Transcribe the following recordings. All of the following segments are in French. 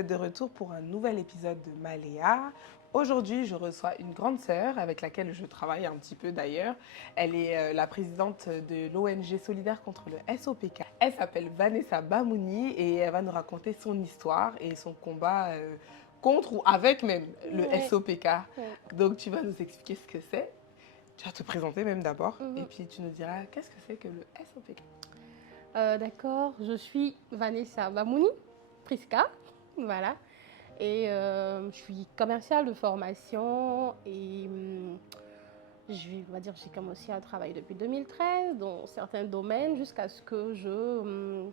êtes de retour pour un nouvel épisode de Maléa. Aujourd'hui, je reçois une grande sœur avec laquelle je travaille un petit peu d'ailleurs. Elle est la présidente de l'ONG Solidaire contre le SOPK. Elle s'appelle Vanessa Bamouni et elle va nous raconter son histoire et son combat contre ou avec même le SOPK. Donc, tu vas nous expliquer ce que c'est. Tu vas te présenter même d'abord et puis tu nous diras qu'est-ce que c'est que le SOPK. D'accord, je suis Vanessa Bamouni, Priska, voilà. Et je suis commerciale de formation et on va dire, j'ai commencé à travailler depuis 2013 dans certains domaines jusqu'à ce que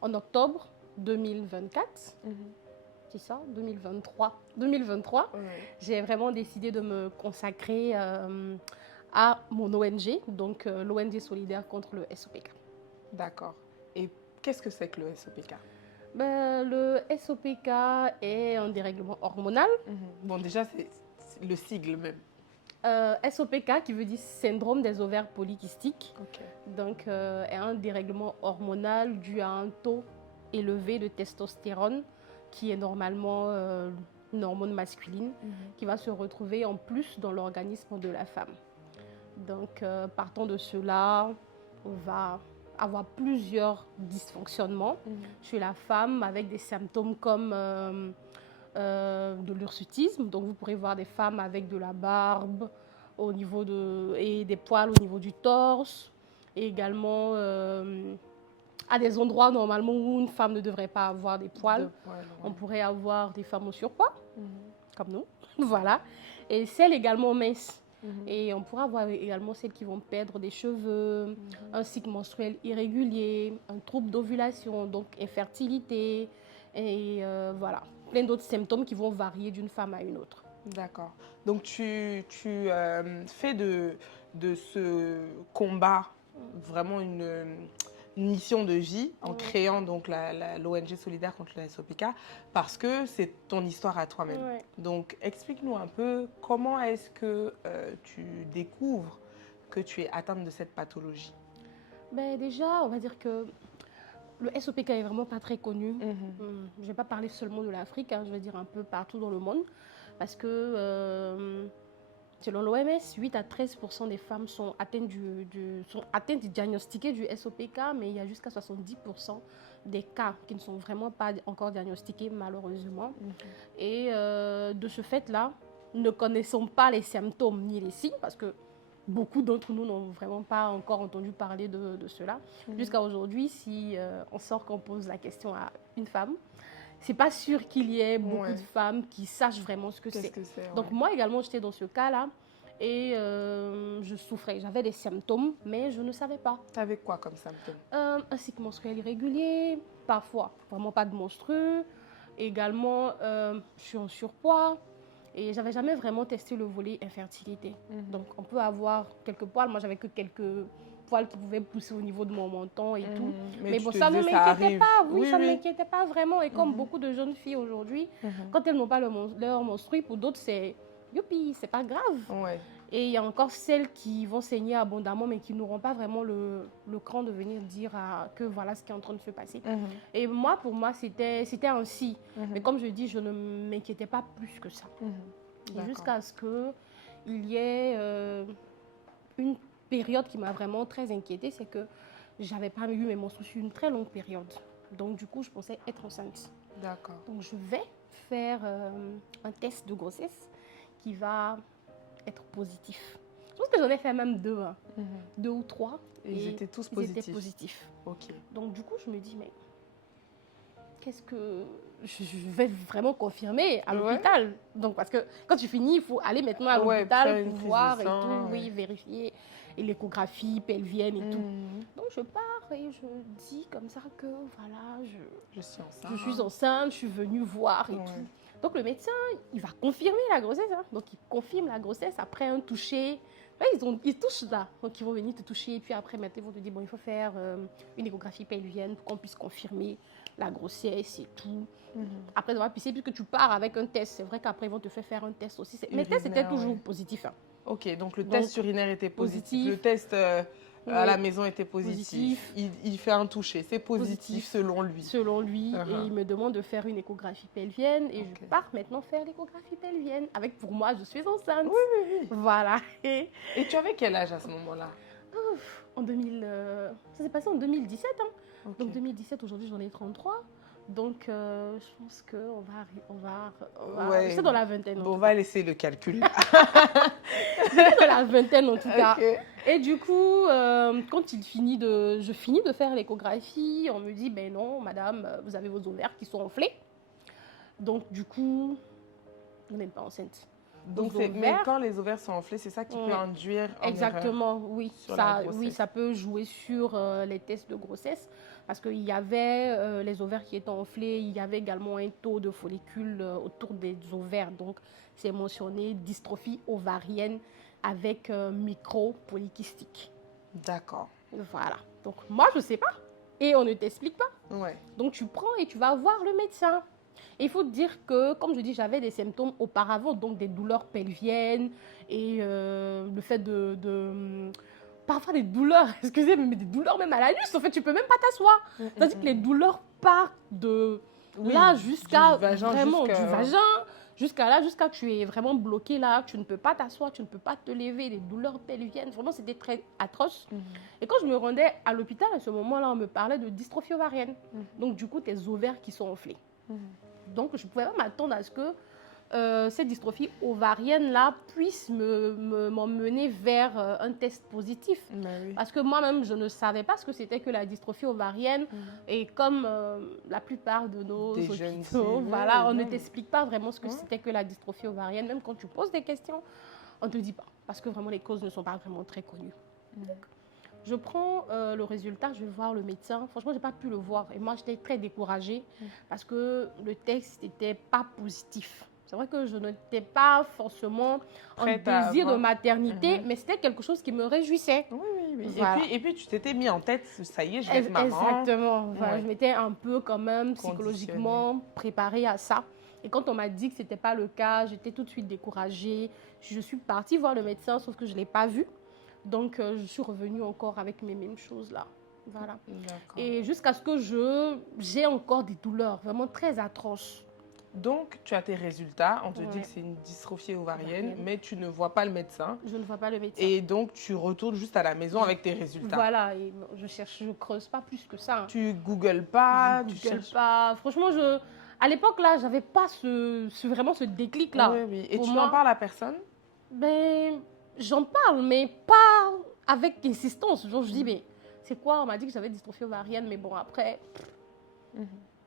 en octobre 2024, c'est ça, 2023, j'ai vraiment décidé de me consacrer à mon ONG, donc l'ONG Solidaire contre le SOPK. D'accord. Et qu'est-ce que c'est que le SOPK? Le SOPK est un dérèglement hormonal. Bon, déjà, c'est le sigle même. SOPK qui veut dire syndrome des ovaires polykystiques. Ok. Donc, est un dérèglement hormonal dû à un taux élevé de testostérone qui est normalement une hormone masculine qui va se retrouver en plus dans l'organisme de la femme. Donc, partant de cela, on va avoir plusieurs dysfonctionnements chez la femme avec des symptômes comme de l'hirsutisme. Donc, vous pourrez voir des femmes avec de la barbe et des poils au niveau du torse. Et également, à des endroits normalement où une femme ne devrait pas avoir des poils. On pourrait avoir des femmes au surpoids, comme nous. Voilà. Et celles également minces. Et on pourra avoir également celles qui vont perdre des cheveux, un cycle menstruel irrégulier, un trouble d'ovulation, donc infertilité, et voilà, plein d'autres symptômes qui vont varier d'une femme à une autre. D'accord. Donc tu fais de ce combat vraiment une mission de vie en créant donc l'ONG Solidaire contre le SOPK parce que c'est ton histoire à toi-même. Donc explique-nous un peu comment est-ce que tu découvres que tu es atteinte de cette pathologie. Déjà, on va dire que le SOPK est vraiment pas très connu. Je ne vais pas parler seulement de l'Afrique, je vais dire un peu partout dans le monde. Parce que selon l'OMS, 8 à 13% des femmes sont atteintes diagnostiquées du SOPK, mais il y a jusqu'à 70% des cas qui ne sont vraiment pas encore diagnostiqués, malheureusement. Et de ce fait-là, ne connaissons pas les symptômes ni les signes, parce que beaucoup d'entre nous n'ont vraiment pas encore entendu parler de cela. Jusqu'à aujourd'hui, si on sort qu'on pose la question à une femme, c'est pas sûr qu'il y ait beaucoup de femmes qui sachent vraiment ce que c'est. Donc moi également, j'étais dans ce cas-là et je souffrais. J'avais des symptômes, mais je ne savais pas. Tu avais quoi comme symptômes? Un cycle menstruel irrégulier, parfois vraiment pas de menstrues. Également, je suis en surpoids. Et j'avais jamais vraiment testé le volet infertilité. Donc, on peut avoir quelques poils. Moi, j'avais que quelques poils qui pouvaient pousser au niveau de mon menton et tout. Mais bon, ça ne m'inquiétait pas. Ça ne m'inquiétait pas vraiment. Et comme beaucoup de jeunes filles aujourd'hui, quand elles n'ont pas leur menstrue, pour d'autres, c'est youpi, c'est pas grave. Et il y a encore celles qui vont saigner abondamment, mais qui n'auront pas vraiment le cran de venir dire que voilà ce qui est en train de se passer. Et moi, pour moi, c'était ainsi. Mais comme je dis, je ne m'inquiétais pas plus que ça. Jusqu'à ce qu'il y ait une période qui m'a vraiment très inquiétée, c'est que je n'avais pas eu mes menstrues sur une très longue période. Donc, du coup, je pensais être enceinte. D'accord. Donc, je vais faire un test de grossesse qui va être positif. Je pense que j'en ai fait même 2 ou 3. Et ils étaient tous positifs. Ok. Donc du coup, je me dis, mais qu'est-ce que je vais vraiment confirmer à l'hôpital. Donc parce que quand tu finis, il faut aller maintenant à l'hôpital pour voir et tout, vérifier et l'échographie pelvienne et tout. Donc je pars et je dis comme ça que voilà, je suis enceinte, je suis venue voir et tout. Donc le médecin, il va confirmer la grossesse. Donc il confirme la grossesse après un toucher. Là, ils touchent là. Donc ils vont venir te toucher. Et puis après, maintenant, ils vont te dire, bon, il faut faire une échographie pelvienne pour qu'on puisse confirmer la grossesse et tout. Après avoir pissé, puisque tu pars avec un test, c'est vrai qu'après, ils vont te faire un test aussi. Mes tests étaient toujours positifs. Ok, donc le test urinaire était positif. Le test à la maison était positif. Il fait un toucher, c'est positif selon lui. Selon lui, et il me demande de faire une échographie pelvienne et je pars maintenant faire l'échographie pelvienne. Avec pour moi, je suis enceinte. Oui. Voilà. Et tu avais quel âge à ce moment-là? En 2000, ça s'est passé en 2017. Hein. Donc 2017, aujourd'hui j'en ai 33. Donc je pense qu'on va c'est dans la vingtaine. Bon, on va laisser le calcul. C'est dans la vingtaine en tout cas. Et du coup, quand je finis de faire l'échographie, on me dit, ben non, madame, vous avez vos ovaires qui sont enflés. Donc du coup, vous n'êtes pas enceinte. Donc, mais quand les ovaires sont enflés, c'est ça qui peut induire en exactement, erreur oui. Sur la grossesse. Oui, ça peut jouer sur les tests de grossesse. Parce qu'il y avait les ovaires qui étaient enflés, il y avait également un taux de follicules autour des ovaires. Donc, c'est mentionné dystrophie ovarienne avec micro-polykystique. D'accord. Voilà. Donc, moi, je ne sais pas. Et on ne t'explique pas. Ouais. Donc, tu prends et tu vas voir le médecin. Et il faut dire que, comme je dis, j'avais des symptômes auparavant, donc des douleurs pelviennes et le fait parfois des douleurs, excusez-moi, mais des douleurs même à l'anus. En fait, tu peux même pas t'asseoir. C'est-à-dire que les douleurs partent de là jusqu'à vraiment du vagin, jusqu'à là, jusqu'à tu es vraiment bloqué là, tu ne peux pas t'asseoir, tu ne peux pas te lever, des douleurs pelviennes. Vraiment, c'était très atroce. Et quand je me rendais à l'hôpital, à ce moment-là, on me parlait de dystrophie ovarienne. Donc, du coup, tes ovaires qui sont enflés. Donc, je pouvais pas m'attendre à ce que cette dystrophie ovarienne-là puisse m'emmener vers un test positif. Oui. Parce que moi-même, je ne savais pas ce que c'était que la dystrophie ovarienne. Et comme la plupart de nos hôpitaux, voilà, on ne t'explique pas vraiment ce que c'était que la dystrophie ovarienne. Même quand tu poses des questions, on ne te dit pas. Parce que vraiment, les causes ne sont pas vraiment très connues. Donc, je prends le résultat, je vais voir le médecin. Franchement, je n'ai pas pu le voir. Et moi, j'étais très découragée parce que le test n'était pas positif. C'est vrai que je n'étais pas forcément en désir de maternité, mais c'était quelque chose qui me réjouissait. Oui. Voilà. Et puis, tu t'étais mis en tête, ça y est, je vais être maman. Exactement. Voilà, je m'étais un peu quand même psychologiquement préparée à ça. Et quand on m'a dit que ce n'était pas le cas, j'étais tout de suite découragée. Je suis partie voir le médecin, sauf que je ne l'ai pas vu. Donc, je suis revenue encore avec mes mêmes choses là. Voilà. Et jusqu'à ce que j'ai encore des douleurs vraiment très atroces. Donc, tu as tes résultats, on te dit que c'est une dystrophie ovarienne, mais tu ne vois pas le médecin. Je ne vois pas le médecin. Et donc, tu retournes juste à la maison avec tes résultats. Voilà, et je creuse pas plus que ça. Tu googles pas, tu cherches pas. Franchement, à l'époque là, j'avais pas vraiment ce déclic là. Oui. Et tu n'en parles à personne? Ben, j'en parle, mais pas avec insistance. Genre, je dis, mais c'est quoi? On m'a dit que j'avais dystrophie ovarienne, mais bon, après...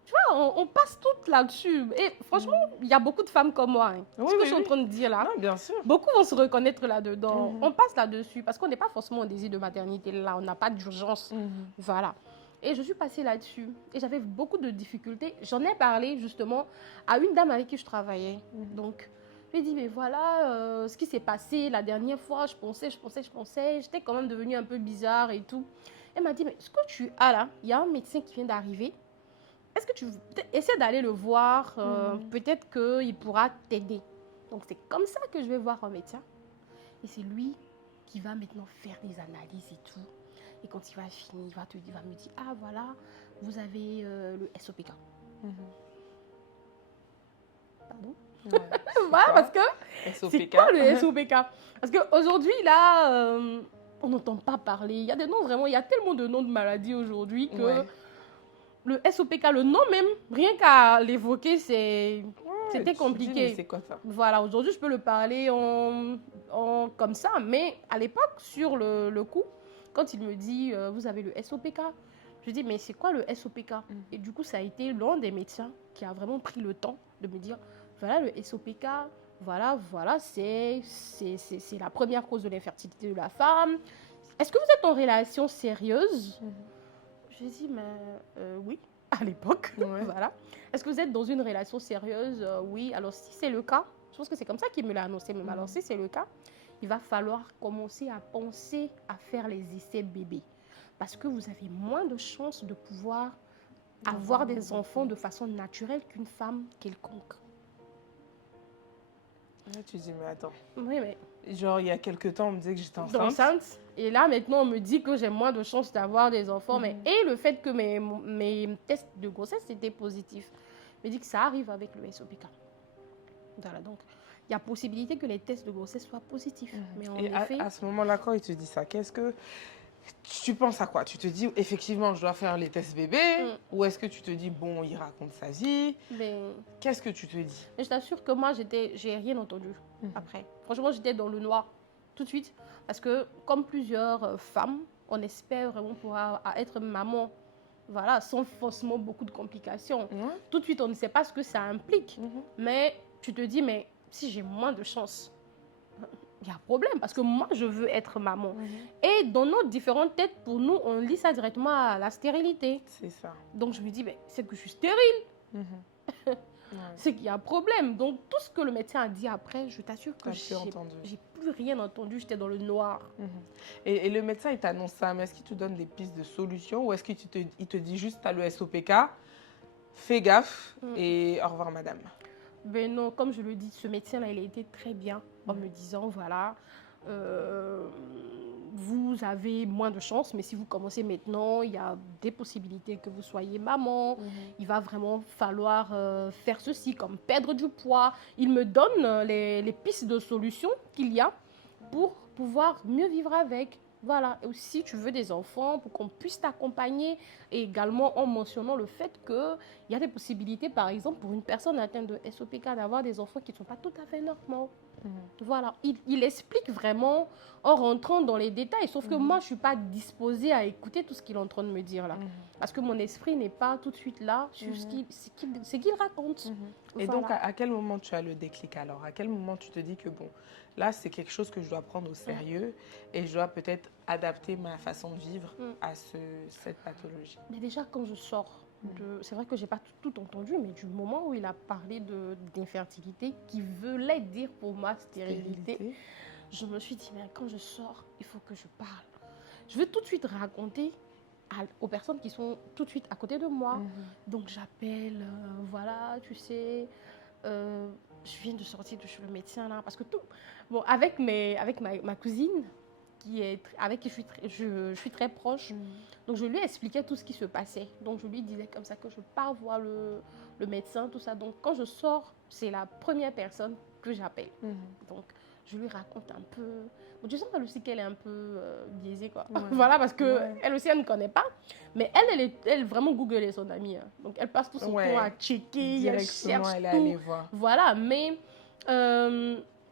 Tu vois, on passe toutes là-dessus. Et franchement, il y a beaucoup de femmes comme moi. Hein. Ce que je suis en train de dire là. Non, bien sûr. Beaucoup vont se reconnaître là-dedans. On passe là-dessus parce qu'on n'est pas forcément en désir de maternité là. On n'a pas d'urgence. Voilà. Et je suis passée là-dessus. Et j'avais beaucoup de difficultés. J'en ai parlé justement à une dame avec qui je travaillais. Donc, je lui ai dit, mais voilà ce qui s'est passé la dernière fois. Je pensais. J'étais quand même devenue un peu bizarre et tout. Elle m'a dit, mais ce que tu as là, il y a un médecin qui vient d'arriver. Est-ce que tu essaies d'aller le voir? Peut-être qu'il pourra t'aider. Donc, c'est comme ça que je vais voir un médecin. Et c'est lui qui va maintenant faire des analyses et tout. Et quand il va finir, il va me dire, ah voilà, vous avez le SOPK. Pardon? Voilà, parce que c'est quoi le SOPK? Parce qu'aujourd'hui, là, on n'entend pas parler. Il y a des noms vraiment, il y a tellement de noms de maladies aujourd'hui que... Le SOPK, le nom même, rien qu'à l'évoquer, c'était compliqué. Dis, c'est quoi ça? Voilà, aujourd'hui, je peux le parler comme ça, mais à l'époque, sur le coup, quand il me dit, vous avez le SOPK, je dis, mais c'est quoi le SOPK? Et du coup, ça a été l'un des médecins qui a vraiment pris le temps de me dire, voilà le SOPK, voilà, c'est la première cause de l'infertilité de la femme. Est-ce que vous êtes en relation sérieuse? J'ai dit, mais oui, à l'époque, voilà. Est-ce que vous êtes dans une relation sérieuse? Oui. Alors, si c'est le cas, je pense que c'est comme ça qu'il me l'a annoncé, mais alors si c'est le cas, il va falloir commencer à penser à faire les essais bébés. Parce que vous avez moins de chances de pouvoir avoir des enfants de façon naturelle qu'une femme quelconque. Et tu dis, mais attends. Oui, mais Genre, il y a quelques temps, on me disait que j'étais enceinte. enceinte. Et là, maintenant, on me dit que j'ai moins de chances d'avoir des enfants. Mais, et le fait que mes tests de grossesse étaient positifs. Je me dis que ça arrive avec le SOPK. Voilà, donc, il y a possibilité que les tests de grossesse soient positifs. Mais en Et effet... à ce moment-là, quand il te dit ça, qu'est-ce que... Tu penses à quoi? Tu te dis, effectivement, je dois faire les tests bébés? Ou est-ce que tu te dis, bon, il raconte sa vie? Qu'est-ce que tu te dis? Mais je t'assure que moi, j'ai rien entendu après. Franchement, j'étais dans le noir tout de suite. Parce que, comme plusieurs femmes, on espère vraiment pouvoir être maman, voilà, sans forcément beaucoup de complications. Tout de suite, on ne sait pas ce que ça implique. Mais tu te dis, mais si j'ai moins de chance, il y a un problème. Parce que moi, je veux être maman. Et dans nos différentes têtes, pour nous, on lit ça directement à la stérilité. C'est ça. Donc, je me dis, mais c'est que je suis stérile. C'est qu'il y a un problème. Donc, tout ce que le médecin a dit après, je t'assure que j'ai plus rien entendu. J'étais dans le noir. Et le médecin, il t'annonce ça, mais est-ce qu'il te donne des pistes de solutions ou est-ce qu'il te dit juste, tu as le SOPK, fais gaffe et au revoir madame? Ben non, comme je le dis, ce médecin-là, il a été très bien en me disant, voilà, vous avez moins de chance, mais si vous commencez maintenant, il y a des possibilités que vous soyez maman. Il va vraiment falloir faire ceci, comme perdre du poids. Il me donne les pistes de solutions qu'il y a pour pouvoir mieux vivre avec. Voilà, et aussi tu veux des enfants pour qu'on puisse t'accompagner, et également en mentionnant le fait qu'il y a des possibilités, par exemple, pour une personne atteinte de SOPK, d'avoir des enfants qui ne sont pas tout à fait normaux. Voilà, il explique vraiment en rentrant dans les détails, sauf que moi, je ne suis pas disposée à écouter tout ce qu'il est en train de me dire là. Parce que mon esprit n'est pas tout de suite là sur ce qu'il raconte. Et donc, à quel moment tu as le déclic alors? À quel moment tu te dis que bon, là, c'est quelque chose que je dois prendre au sérieux et je dois peut-être adapter ma façon de vivre à cette pathologie? Mais déjà, quand je sors, c'est vrai que je n'ai pas tout entendu, mais du moment où il a parlé d'infertilité, qui voulait dire pour moi stérilité, je me suis dit, mais quand je sors, il faut que je parle. Je veux tout de suite raconter aux personnes qui sont tout de suite à côté de moi. Donc j'appelle, voilà, tu sais, je viens de sortir de chez le médecin là, parce que tout... Bon, avec ma cousine, avec qui je suis très proche, donc je lui expliquais tout ce qui se passait. Donc je lui disais comme ça que je pars voir le médecin, tout ça. Donc quand je sors, c'est la première personne que j'appelle. Donc je lui raconte un peu. Bon, tu sens elle aussi qu'elle est un peu biaisée, quoi. Voilà, parce que elle aussi, elle ne connaît pas. Mais elle vraiment Google est son amie. Hein. Donc elle passe tout son temps à checker, elle cherche elle est tout. allée voir. Voilà, mais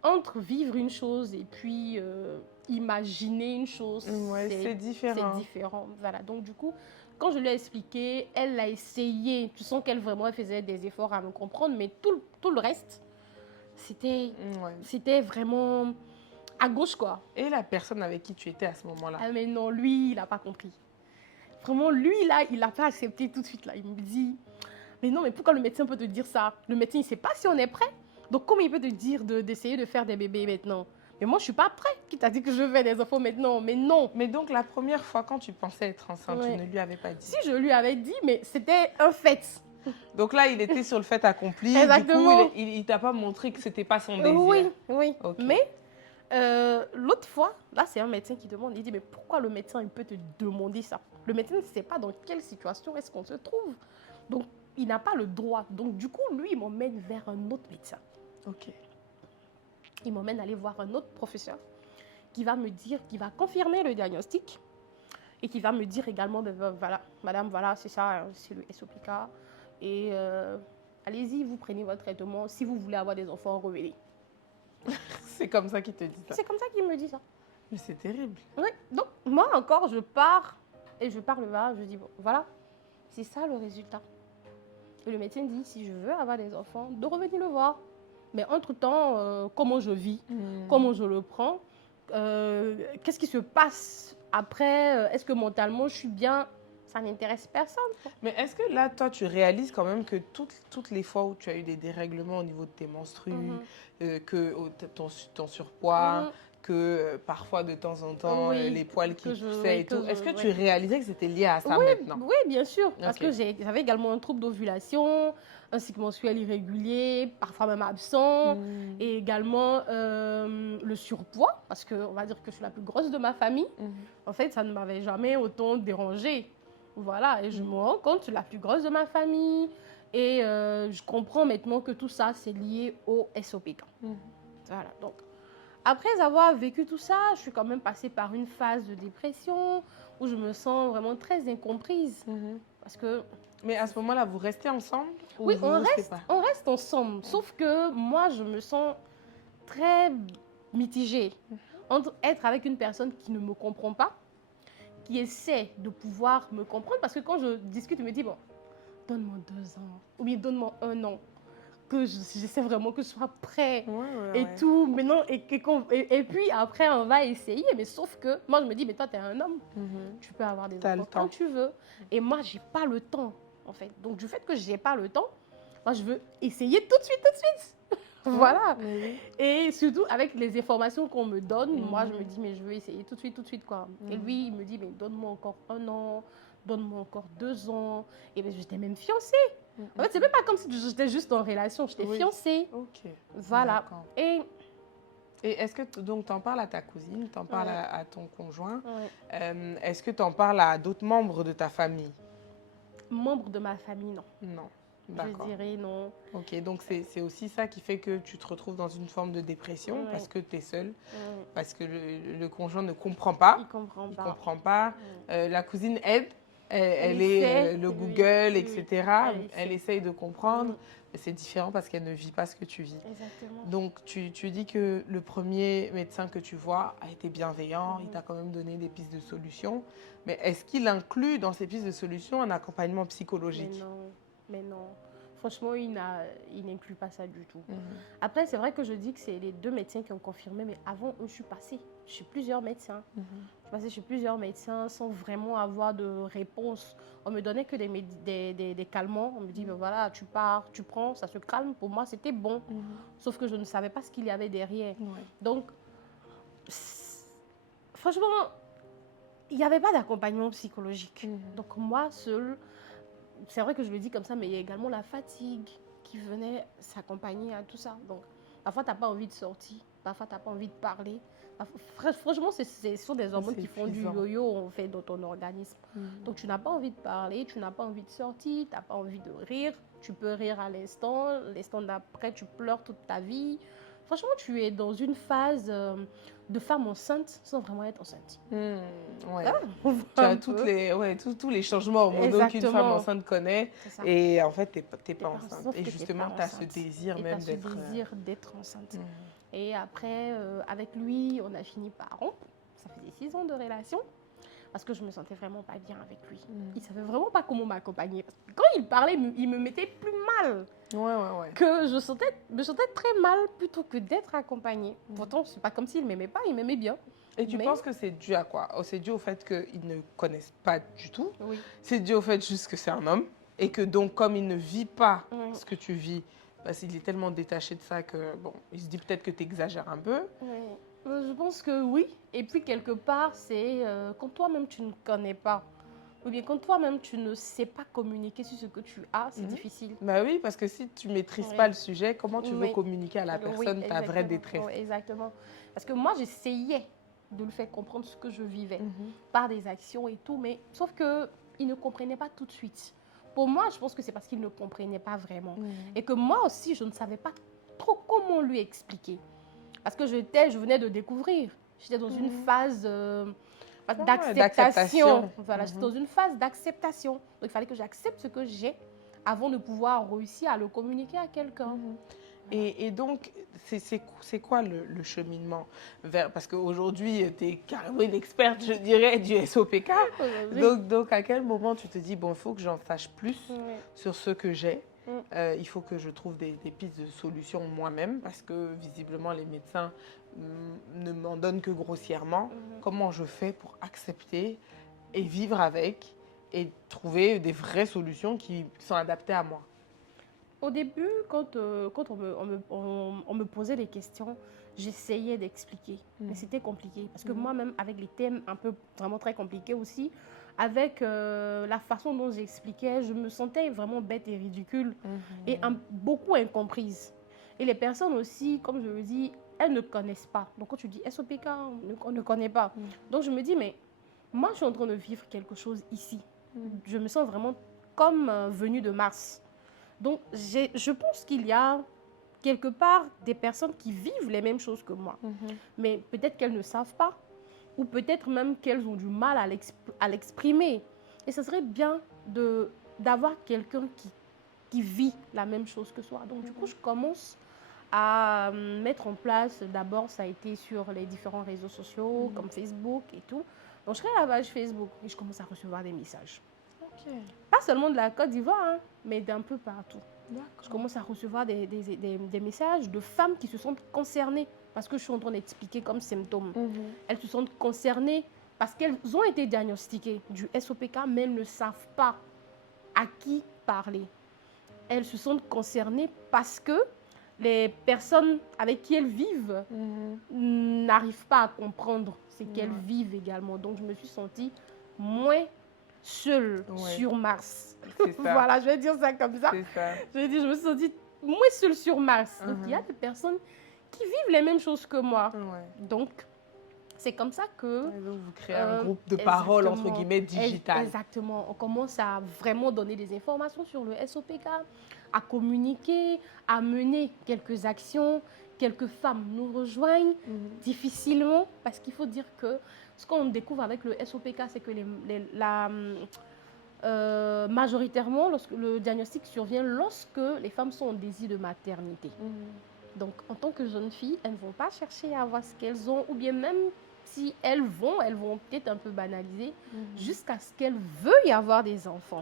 entre vivre une chose et puis imaginer une chose, c'est différent. C'est différent. Voilà, donc du coup, quand je lui ai expliqué, elle a essayé. Tu sens qu'elle vraiment faisait des efforts à me comprendre, mais tout le reste, c'était vraiment à gauche, quoi. Et la personne avec qui tu étais à ce moment-là? Ah, mais non, lui, il n'a pas compris. Vraiment, lui, là, il n'a pas accepté tout de suite. Là. Il me dit, mais non, mais pourquoi le médecin peut te dire ça? Le médecin, il ne sait pas si on est prêt. Donc, comment il peut te dire d'essayer de faire des bébés maintenant? Mais moi, je ne suis pas prêt. Qui t'a dit que je veux des enfants maintenant? Mais non. Mais donc, la première fois, quand tu pensais être enceinte, tu ne lui avais pas dit? Si, je lui avais dit, mais c'était un fait. Donc là, il était sur le fait accompli. Exactement. Du coup, il ne t'a pas montré que ce n'était pas son désir. Oui. Okay. Mais l'autre fois, là, c'est un médecin qui demande. Il dit, mais pourquoi le médecin, il peut te demander ça? Le médecin ne sait pas dans quelle situation est-ce qu'on se trouve. Donc, il n'a pas le droit. Donc, du coup, lui, il m'emmène vers un autre médecin. Ok. Il m'emmène aller voir un autre professeur qui va me dire, qui va confirmer le diagnostic et qui va me dire également, voilà, madame, voilà, c'est ça, c'est le SOPK. Et allez-y, vous prenez votre traitement. Si vous voulez avoir des enfants, revenez. C'est comme ça qu'il te dit ça? C'est comme ça qu'il me dit ça. Mais c'est terrible. Oui, donc moi encore, je pars et je parle là, je dis, bon, voilà, c'est ça le résultat. Et le médecin dit, si je veux avoir des enfants, de revenir le voir. Mais entre-temps, comment je vis, comment je le prends, qu'est-ce qui se passe après, est-ce que mentalement je suis bien, ça n'intéresse personne. Mais est-ce que là, toi, tu réalises quand même que toutes les fois où tu as eu des dérèglements au niveau de tes menstrues, que ton surpoids, que parfois de temps en temps, Oui, les poils qui que je- poussaient oui, et que tout. je- Est-ce que tu ouais. réalisais que c'était lié à ça Oui, maintenant? oui, bien sûr, parce Ok. que j'avais également un trouble d'ovulation, un cycle menstruel irrégulier, parfois même absent, Mhm. et également le surpoids, parce qu'on va dire que je suis la plus grosse de ma famille. Mhm. En fait, ça ne m'avait jamais autant dérangée. Voilà, et je me rends compte, je suis la plus grosse de ma famille, et je comprends maintenant que tout ça, c'est lié au SOPK. Mhm. Voilà, donc après avoir vécu tout ça, je suis quand même passée par une phase de dépression où je me sens vraiment très incomprise. Mhm. Parce que, Mais à ce moment-là, vous restez ensemble ou oui, vous vous séparez? on reste ensemble. Sauf que moi, je me sens très mitigée entre être avec une personne qui ne me comprend pas, qui essaie de pouvoir me comprendre. Parce que quand je discute, il me dit, bon, donne-moi 2 ans, ou bien donne-moi 1 an, que j'essaie vraiment que je sois prêt Ouais, ouais, et ouais. tout. Maintenant, et puis après, on va essayer. Mais sauf que moi, je me dis, mais toi, tu es un homme. Mhm. Tu peux avoir des T'as le enfants quand temps. tu veux. Et moi, j'ai pas le temps, en fait. Donc, du fait que j'ai pas le temps, moi, je veux essayer tout de suite, tout de suite. Voilà. Mais oui. Et surtout, avec les informations qu'on me donne, moi, je me Mhm. dis, mais je veux essayer tout de suite, quoi. Et Mhm. lui, il me dit, mais donne-moi encore 1 an, donne-moi encore 2 ans. Et bien, j'étais même fiancée. En fait, c'est même pas comme si j'étais juste en relation, j'étais Oui. fiancée. Ok. Voilà. D'accord. Et Et est-ce que donc t'en parles à ta cousine, t'en parles Ouais. à ton conjoint, ouais, est-ce que t'en parles à d'autres membres de ta famille? membre de ma famille, non. Non. Je D'accord. dirais non. Ok, donc c'est aussi ça qui fait que tu te retrouves dans une forme de dépression Ouais. parce que tu es seule, Ouais. parce que le conjoint ne comprend pas. Il comprend Il pas. comprend pas. Ouais. La cousine aide. Elle essaie, est le oui, Google, oui, etc. elle Elle essaie. essaye de comprendre. Mm, Mais c'est différent parce qu'elle ne vit pas ce que tu vis. Exactement. Donc, tu dis que le premier médecin que tu vois a été bienveillant, il t'a quand même donné des pistes de solutions. Mais est-ce qu'il inclut dans ces pistes de solutions un accompagnement Mais psychologique? non, mais non. Franchement, il n'inclut pas ça du tout. Mhm. Après, c'est vrai que je dis que c'est les 2 médecins qui ont confirmé, mais avant, eux, je suis passée chez plusieurs médecins. Mhm. Je suis passée chez plusieurs médecins sans vraiment avoir de réponse. On me donnait que des calmants. On me dit, ben voilà, tu pars, tu prends, ça se calme. Pour moi, c'était bon. Mhm. Sauf que je ne savais pas ce qu'il y avait derrière. Ouais. Donc, franchement, il n'y avait pas d'accompagnement psychologique. Mhm. Donc moi, seule, c'est vrai que je le dis comme ça, mais il y a également la fatigue qui venait s'accompagner à tout ça. Donc, parfois, tu n'as pas envie de sortir, parfois, tu n'as pas envie de parler. Franchement, ce sont des hormones C'est qui font du épuisant. yo-yo en fait, dans ton organisme. Mhm. Donc, tu n'as pas envie de parler, tu n'as pas envie de sortir, tu n'as pas envie de rire. Tu peux rire à l'instant d'après, tu pleures toute ta vie. Franchement, tu es dans une phase de femme enceinte sans vraiment être enceinte. Ouais. Ah, on voit Tu as un toutes peu. les, ouais, tous les changements hormonaux qu'une femme Exactement. enceinte connaît. C'est ça. Et en fait, tu n'es pas T'es pas enceinte. sauf Et que t'es justement, pas tu as ce enceinte. désir Et même t'as ce d'être. désir d'être enceinte. Mhm. Et après, avec lui, on a fini par rompre. Ça faisait 6 ans de relation. Parce que je me sentais vraiment pas bien avec lui. Mhm. Il savait vraiment pas comment m'accompagner. Parce que quand il parlait, il me mettait plus mal. Ouais. Que je me sentais très mal plutôt que d'être accompagnée. Mhm. Pourtant, c'est pas comme s'il m'aimait pas, il m'aimait bien. Et tu Mais- penses que c'est dû à quoi? Oh, c'est dû au fait qu'ils ne connaissent pas du tout. Oui. C'est dû au fait juste que c'est un homme. Et que donc, comme il ne vit pas Oui. ce que tu vis, parce qu'il est tellement détaché de ça que, bon, il se dit peut-être que tu exagères un peu. Oui. Je pense que oui. Et puis, quelque part, c'est quand toi-même, tu ne connais pas, ou bien quand toi-même, tu ne sais pas communiquer sur ce que tu as, c'est Mhm. difficile. Bah oui, parce que si tu maîtrises Oui. pas le sujet, comment tu veux Oui. communiquer à la Oui, personne ta vraie exactement. détresse? Oui, exactement. Parce que moi, j'essayais de le faire comprendre ce que je vivais Mhm. par des actions et tout, mais sauf qu'il ne comprenait pas tout de suite. Pour moi, je pense que c'est parce qu'il ne comprenait pas vraiment. Mhm. Et que moi aussi, je ne savais pas trop comment lui expliquer. Parce que je venais de découvrir. J'étais dans une phase d'acceptation. d'acceptation. Voilà, j'étais Mhm. dans une phase d'acceptation. Donc, il fallait que j'accepte ce que j'ai avant de pouvoir réussir à le communiquer à quelqu'un. Mhm. Et donc, c'est quoi le cheminement vers... Parce qu'aujourd'hui, tu es carrément une experte, je dirais, du SOPK. Donc, à quel moment tu te dis, bon, il faut que j'en sache plus Ouais. sur ce que j'ai. Mm. Il faut que je trouve des pistes de solutions moi-même parce que visiblement les médecins ne m'en donnent que grossièrement. Mhm. Comment je fais pour accepter et vivre avec et trouver des vraies solutions qui sont adaptées à moi? Au début, quand on me posait des questions, j'essayais d'expliquer. Mais c'était compliqué. Parce que moi-même, avec les thèmes un peu vraiment très compliqués aussi, avec la façon dont j'expliquais, je me sentais vraiment bête et ridicule et beaucoup incomprise. Et les personnes aussi, comme je le dis, elles ne connaissent pas. Donc quand tu dis SOPK, on ne connaît pas. Donc je me dis, mais moi je suis en train de vivre quelque chose ici. Je me sens vraiment comme venue de Mars. Donc je pense qu'il y a quelque part des personnes qui vivent les mêmes choses que moi. Mais peut-être qu'elles ne savent pas. Ou peut-être même qu'elles ont du mal à l'exprimer. Et ce serait bien d'avoir quelqu'un qui vit la même chose que soi. Donc du coup, je commence à mettre en place, d'abord ça a été sur les différents réseaux sociaux comme Facebook et tout. Donc je crée la page Facebook et je commence à recevoir des messages. Pas seulement de la Côte d'Ivoire, hein, mais d'un peu partout. Je commence à recevoir des messages de femmes qui se sentent concernées parce que je suis en train d'expliquer comme symptômes. Elles se sentent concernées parce qu'elles ont été diagnostiquées du SOPK, mais elles ne savent pas à qui parler. Elles se sentent concernées parce que les personnes avec qui elles vivent n'arrivent pas à comprendre ce qu'elles vivent également. Donc, je me suis sentie moins seule sur Mars. Voilà, je vais dire ça comme ça. Je me suis sentie moins seule sur Mars. Donc, il y a des personnes qui vivent les mêmes choses que moi. Donc, c'est comme ça que... vous créez un groupe de parole, entre guillemets, digital. Exactement. On commence à vraiment donner des informations sur le SOPK, à communiquer, à mener quelques actions. Quelques femmes nous rejoignent difficilement parce qu'il faut dire que ce qu'on découvre avec le SOPK, c'est que majoritairement, lorsque le diagnostic survient lorsque les femmes sont en désir de maternité. Donc, en tant que jeune fille, elles ne vont pas chercher à avoir ce qu'elles ont, ou bien même si elles vont peut-être un peu banaliser, jusqu'à ce qu'elles veuillent avoir des enfants.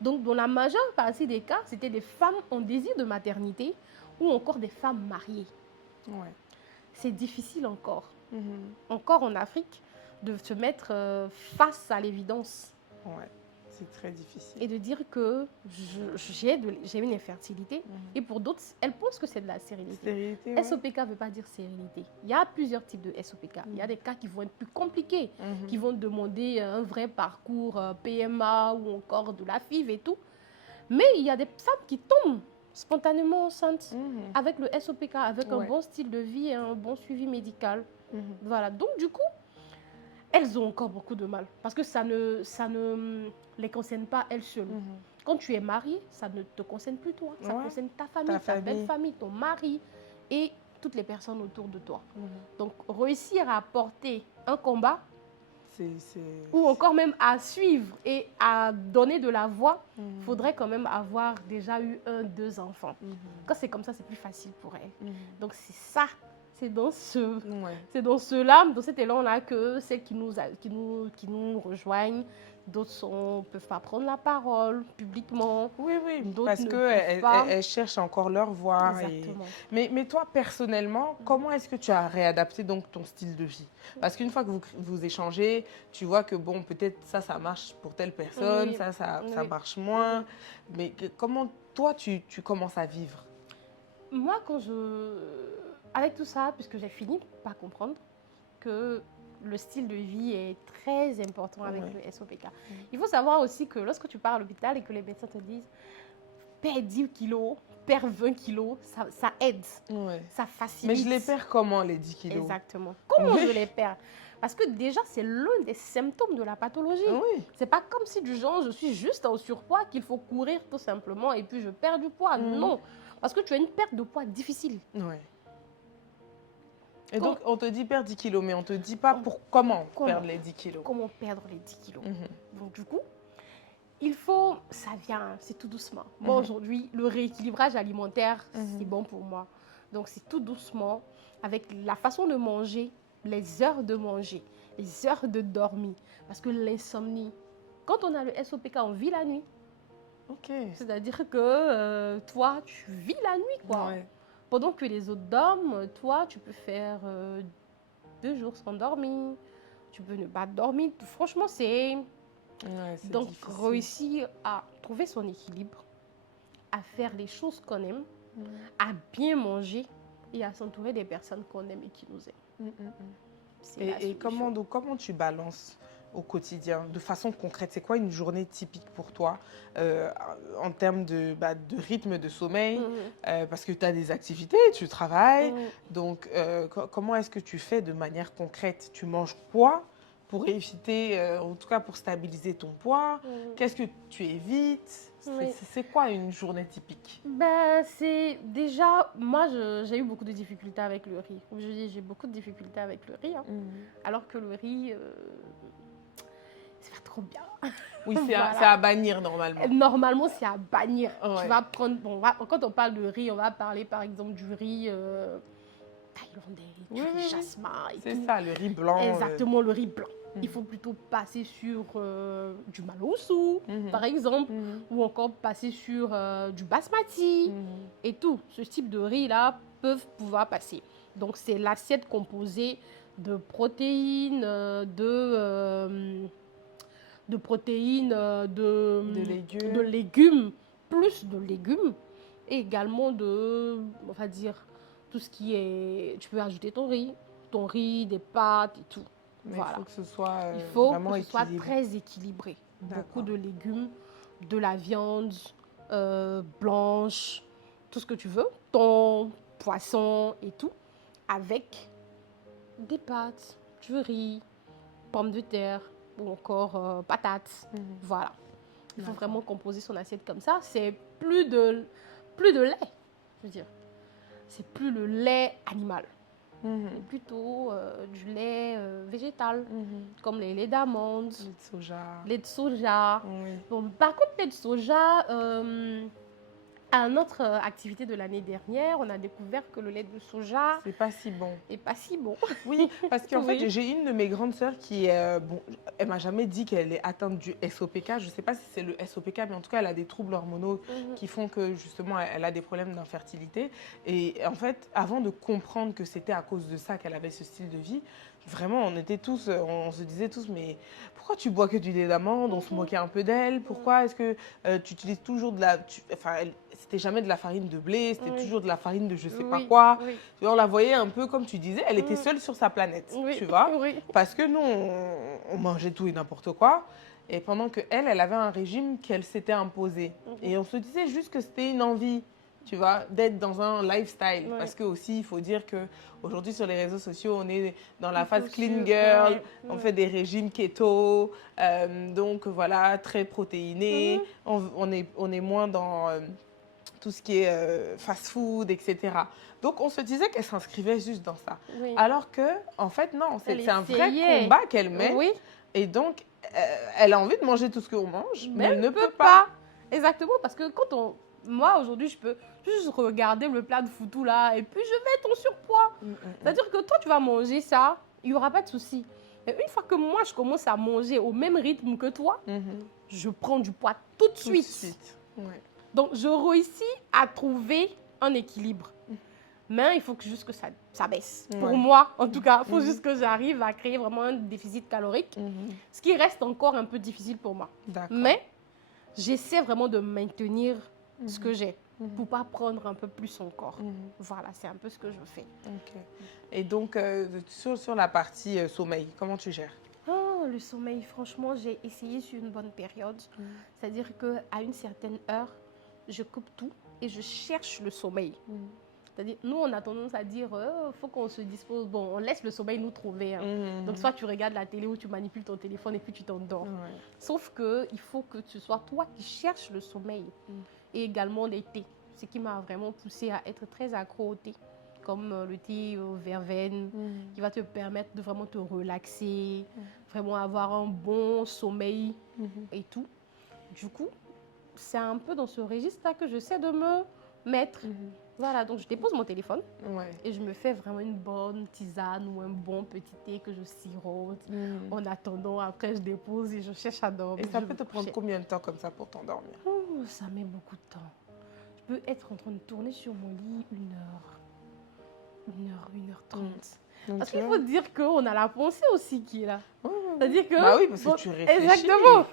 Donc, dans la majeure partie des cas, c'était des femmes en désir de maternité ou encore des femmes mariées. C'est difficile encore. Encore en Afrique, de se mettre face à l'évidence. C'est très difficile. Et de dire que j'ai une infertilité. Et pour d'autres, elles pensent que c'est de la stérilité. SOPK ne veut pas dire stérilité. Il y a plusieurs types de SOPK. Il y a des cas qui vont être plus compliqués, qui vont demander un vrai parcours PMA ou encore de la FIV et tout. Mais il y a des femmes qui tombent spontanément enceintes avec le SOPK, avec un bon style de vie et un bon suivi médical. Voilà. Donc, du coup, elles ont encore beaucoup de mal parce que ça ne les concerne pas elles seules. Quand tu es mariée, ça ne te concerne plus toi. Ça concerne ta famille, ta belle famille, ton mari et toutes les personnes autour de toi. Donc, réussir à porter un combat ou encore même à suivre et à donner de la voix, il faudrait quand même avoir déjà eu 2 enfants. Quand c'est comme ça, c'est plus facile pour elles. Donc, c'est ça. C'est dans cela, dans cet élan-là que celles qui nous rejoignent, d'autres ne peuvent pas prendre la parole publiquement. Parce qu'elles cherchent encore leur voix. Exactement. Mais toi, personnellement, comment est-ce que tu as réadapté donc ton style de vie? Parce qu'une fois que vous échangez, tu vois que bon, peut-être ça marche pour telle personne, ça marche moins. Mais comment toi, tu commences à vivre? Moi, avec tout ça, puisque j'ai fini par comprendre que le style de vie est très important avec le SOPK. Il faut savoir aussi que lorsque tu pars à l'hôpital et que les médecins te disent « perds 10 kilos, perds 20 kilos », ça aide, ça facilite. Mais je les perds comment, les 10 kilos? Exactement. Comment je les perds? Parce que déjà, c'est l'un des symptômes de la pathologie. C'est pas comme si du genre, je suis juste en surpoids, qu'il faut courir tout simplement et puis je perds du poids. Non, parce que tu as une perte de poids difficile. Et donc, on te dit perdre 10 kilos, mais on ne te dit pas comment perdre les 10 kilos. Comment perdre les 10 kilos. Donc, du coup, ça vient, c'est tout doucement. Moi, aujourd'hui, le rééquilibrage alimentaire, c'est bon pour moi. Donc, c'est tout doucement, avec la façon de manger, les heures de manger, les heures de dormir. Parce que l'insomnie, quand on a le SOPK, on vit la nuit. C'est-à-dire que toi, tu vis la nuit, quoi. Pendant que les autres dorment, toi, tu peux faire 2 jours sans dormir. Tu peux ne pas dormir. Franchement, c'est donc difficile. Réussir à trouver son équilibre, à faire les choses qu'on aime, à bien manger et à s'entourer des personnes qu'on aime et qui nous aiment. C'est la Et solution. comment tu balances au quotidien, de façon concrète? C'est quoi une journée typique pour toi en termes de rythme de sommeil? Parce que tu as des activités, tu travailles. Donc, comment est-ce que tu fais de manière concrète? Tu manges quoi pour éviter, en tout cas pour stabiliser ton poids? Qu'est-ce que tu évites? Oui. C'est quoi une journée typique? Ben, c'est déjà, moi, j'ai eu beaucoup de difficultés avec le riz. Comme je dis, j'ai beaucoup de difficultés avec le riz, hein. Alors que le riz, c'est pas trop bien. Oui, Voilà. c'est à bannir normalement. Normalement, c'est à bannir. Ouais. Tu vas prendre, bon, quand on parle de riz, on va parler par exemple du riz thaïlandais, du riz jasmin et C'est tout. ça, le riz blanc. Exactement, le riz blanc. Il faut plutôt passer sur du malossou, par exemple, ou encore passer sur du basmati et tout. Ce type de riz-là peuvent pouvoir passer. Donc, c'est l'assiette composée de protéines, de légumes, plus de légumes, et également on va dire, tout ce qui est... Tu peux ajouter ton riz, des pâtes et tout. Mais voilà. il faut que ce soit vraiment que ce soit très équilibré. Beaucoup de légumes, de la viande blanche, tout ce que tu veux, thon, poisson et tout, avec des pâtes, du riz, pommes de terre ou encore patates. Voilà. Il faut vraiment composer son assiette comme ça. C'est plus de lait, je veux dire. C'est plus le lait animal. C'est plutôt du lait végétal, comme les laits d'amande, lait de soja. Bon, par contre, lait de soja, à notre activité de l'année dernière, on a découvert que le lait de soja c'est pas si bon. est pas si bon. Oui, parce qu'en fait, j'ai une de mes grandes sœurs qui est, elle m'a jamais dit qu'elle est atteinte du SOPK. Je sais pas si c'est le SOPK, mais en tout cas, elle a des troubles hormonaux qui font que justement, elle a des problèmes d'infertilité. Et en fait, avant de comprendre que c'était à cause de ça qu'elle avait ce style de vie, vraiment, on se disait tous, mais pourquoi tu bois que du lait d'amande? On se moquait un peu d'elle. Pourquoi est-ce que tu utilises toujours c'était jamais de la farine de blé, c'était toujours de la farine de je sais pas quoi. Et on la voyait un peu, comme tu disais, elle était seule sur sa planète, tu vois. Parce que nous, on mangeait tout et n'importe quoi. Et pendant qu'elle avait un régime qu'elle s'était imposé. Et on se disait juste que c'était une envie, tu vois, d'être dans un lifestyle. Parce que aussi, il faut dire qu'aujourd'hui, sur les réseaux sociaux, on est dans la phase clean girl, on fait des régimes keto, donc voilà, très protéinés. On est moins dans tout ce qui est fast-food, etc. Donc, on se disait qu'elle s'inscrivait juste dans ça. Alors que, en fait, non, c'est un vrai combat qu'elle mène. Et donc, elle a envie de manger tout ce qu'on mange, mais elle ne peut pas. Exactement, parce que moi, aujourd'hui, je peux juste regarder le plat de foutou là et puis je mets ton surpoids. C'est-à-dire que toi, tu vas manger ça, il n'y aura pas de souci. Mais une fois que moi, je commence à manger au même rythme que toi, je prends du poids tout de suite. Donc, je réussis à trouver un équilibre. Mais il faut juste que ça baisse. Pour moi, en tout cas, il faut juste que j'arrive à créer vraiment un déficit calorique. Ce qui reste encore un peu difficile pour moi. Mais j'essaie vraiment de maintenir ce que j'ai pour ne pas prendre un peu plus encore. Voilà, c'est un peu ce que je fais. Et donc, sur la partie sommeil, comment tu gères? Oh, le sommeil, franchement, j'ai essayé sur une bonne période. C'est-à-dire qu'à une certaine heure, je coupe tout et je cherche le sommeil. C'est-à-dire, nous, on a tendance à dire, faut qu'on se dispose. Bon, on laisse le sommeil nous trouver. Donc, soit tu regardes la télé ou tu manipules ton téléphone et puis tu t'endors. Sauf qu'il faut que ce soit toi qui cherches le sommeil. Et également les thés. Ce qui m'a vraiment poussée à être très accro au thé. Comme le thé verveine, qui va te permettre de vraiment te relaxer, vraiment avoir un bon sommeil et tout. Du coup, c'est un peu dans ce registre-là que j'essaie de me mettre. Voilà, donc je dépose mon téléphone et je me fais vraiment une bonne tisane ou un bon petit thé que je sirote. En attendant, après je dépose et je cherche à dormir. Et ça peut te prendre combien de temps comme ça pour t'endormir? Ça met beaucoup de temps. Je peux être en train de tourner sur mon lit 1h30. Parce qu'il faut dire qu'on a la pensée aussi qui est là. C'est-à-dire que... Bah oui, parce que tu réfléchis. Exactement.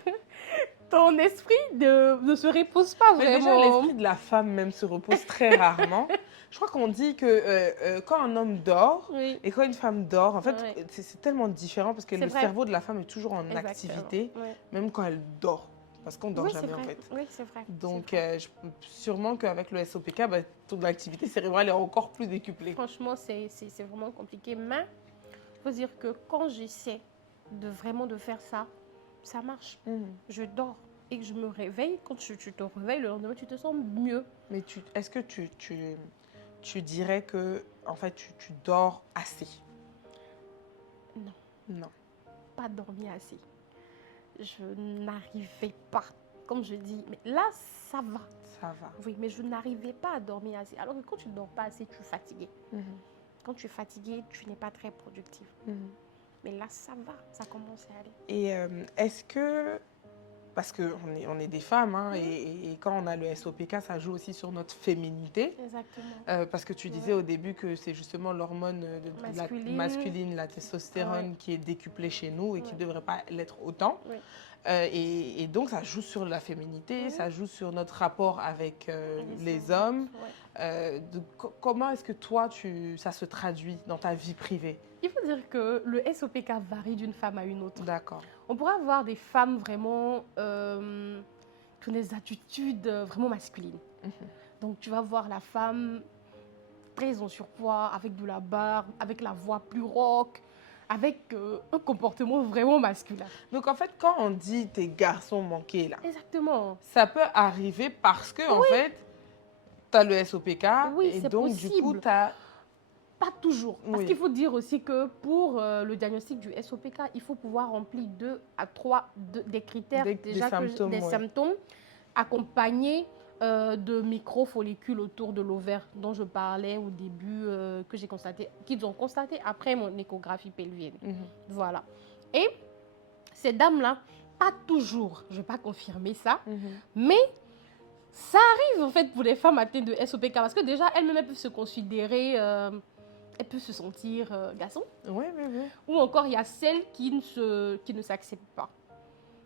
ton esprit ne se repose pas Mais déjà, vraiment. l'esprit de la femme même se repose très rarement. Je crois qu'on dit que quand un homme dort Oui, et quand une femme dort, en fait, Ouais. c'est tellement différent parce que C'est le vrai. cerveau de la femme est toujours en Exactement. activité, Ouais. même quand elle dort. Parce qu'on dort Oui, c'est jamais, en vrai. fait. Oui, c'est vrai. Donc, C'est vrai. sûrement qu'avec le SOPK, bah, ton activité cérébrale est encore plus décuplée. Franchement, c'est vraiment compliqué. Mais il faut dire que quand j'essaie vraiment de faire ça, ça marche. Mhm. Je dors et que je me réveille. Quand tu te réveilles, le lendemain, tu te sens mieux. Mais est-ce que tu dirais que, en fait, tu dors assez? Non. Non. Pas dormir assez. Je n'arrivais pas. Comme je dis, mais là, ça va. Ça va. Oui, mais je n'arrivais pas à dormir assez. Alors que quand tu ne dors pas assez, tu es fatigué. Mhm. Quand tu es fatigué, tu n'es pas très productif. Mhm. Mais là, ça va. Ça commence à aller. Et est-ce que, parce qu'on est des femmes, hein, et quand on a le SOPK, ça joue aussi sur notre féminité. Exactement. Parce que tu disais au début que c'est justement l'hormone masculine, la testostérone, qui est décuplée chez nous et qui ne devrait pas l'être autant. Oui. Et donc, ça joue sur la féminité, Oui. ça joue sur notre rapport avec les hommes. hommes. Ouais. Comment est-ce que toi, ça se traduit dans ta vie privée? Il faut dire que le SOPK varie d'une femme à une autre. D'accord. On pourrait avoir des femmes vraiment qui ont des attitudes vraiment masculines. Mhm. Donc, tu vas voir la femme très en surpoids, avec de la barbe, avec la voix plus rauque, avec un comportement vraiment masculin. Donc, en fait, quand on dit tes garçons manqués, là, Exactement. ça peut arriver parce que, en fait, tu as le SOPK Oui, et c'est donc, possible. du coup, tu as... Pas toujours. Parce Oui. qu'il faut dire aussi que pour le diagnostic du SOPK, il faut pouvoir remplir 2 à 3 des critères, Des symptômes, ouais. symptômes accompagnés de microfollicules autour de l'ovaire dont je parlais au début, qu'ils ont constaté après mon échographie pelvienne. Mhm. Voilà. Et ces dames-là, pas toujours, je ne vais pas confirmer ça, mais ça arrive en fait pour les femmes atteintes de SOPK parce que déjà, elles-mêmes peuvent se considérer... elles peuvent se sentir garçon. Oui, oui, oui. Ou encore, il y a celles qui ne s'acceptent pas.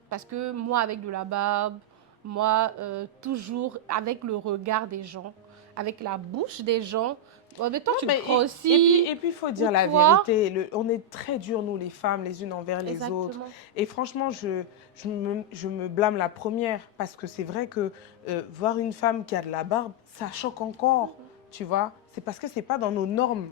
Parce que moi, avec de la barbe, moi, toujours avec le regard des gens, avec la bouche des gens, mais toi, tu me prends aussi. Et puis, il faut dire la toi. vérité. On est très durs, nous, les femmes, les unes envers les Exactement. autres. Et franchement, je me blâme la première. Parce que c'est vrai que voir une femme qui a de la barbe, ça choque encore. Tu vois? C'est parce que ce n'est pas dans nos normes.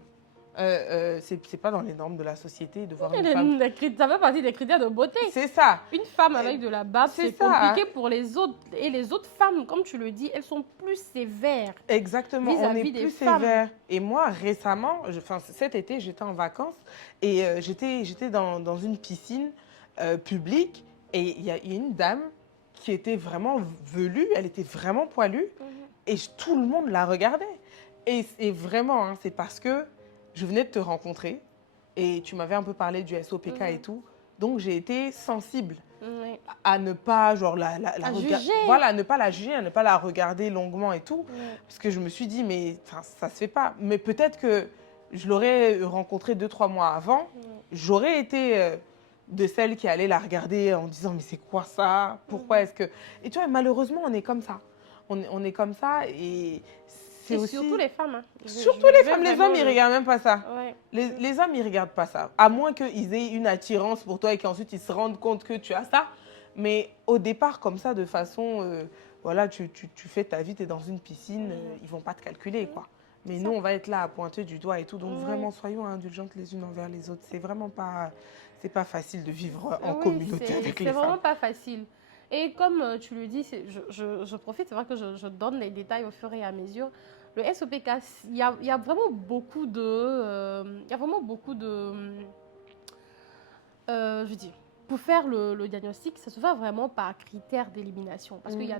C'est pas dans les normes de la société de voir une femme. Ça fait partie des critères de beauté. C'est ça. Une femme avec de la barbe, c'est compliqué pour les autres. Et les autres femmes, comme tu le dis, elles sont plus sévères. Exactement, on est plus sévère. Et moi, récemment, cet été, j'étais en vacances et j'étais dans une piscine publique et il y a une dame qui était vraiment velue, elle était vraiment poilue et tout le monde la regardait. Et vraiment, hein, c'est parce que je venais de te rencontrer et tu m'avais un peu parlé du SOPK et tout. Donc, j'ai été sensible à ne pas juger. Voilà, à ne pas la juger, à ne pas la regarder longuement et tout. Parce que je me suis dit, mais ça se fait pas. Mais peut-être que je l'aurais rencontrée 2-3 mois avant. J'aurais été de celles qui allaient la regarder en disant, mais c'est quoi ça? Pourquoi est-ce que... Et tu vois, malheureusement, on est comme ça. On est comme ça et... C'est aussi... surtout les femmes. Hein. Surtout les femmes, les hommes, ils ne regardent même pas ça. Ouais. Les hommes, ils ne regardent pas ça. À moins qu'ils aient une attirance pour toi et qu'ensuite ils se rendent compte que tu as ça. Mais au départ, comme ça, de façon, voilà, tu fais ta vie, tu es dans une piscine, ils ne vont pas te calculer, quoi. Mais nous, on va être là à pointer du doigt et tout. Donc vraiment, soyons indulgentes les unes envers les autres. C'est vraiment pas facile de vivre en communauté avec les femmes. C'est vraiment pas facile. Et comme tu le dis, je profite, c'est vrai que je donne les détails au fur et à mesure. Le SOPK, il y a vraiment beaucoup de... je veux dire, pour faire le diagnostic, ça se fait vraiment par critère d'élimination. Parce qu'il y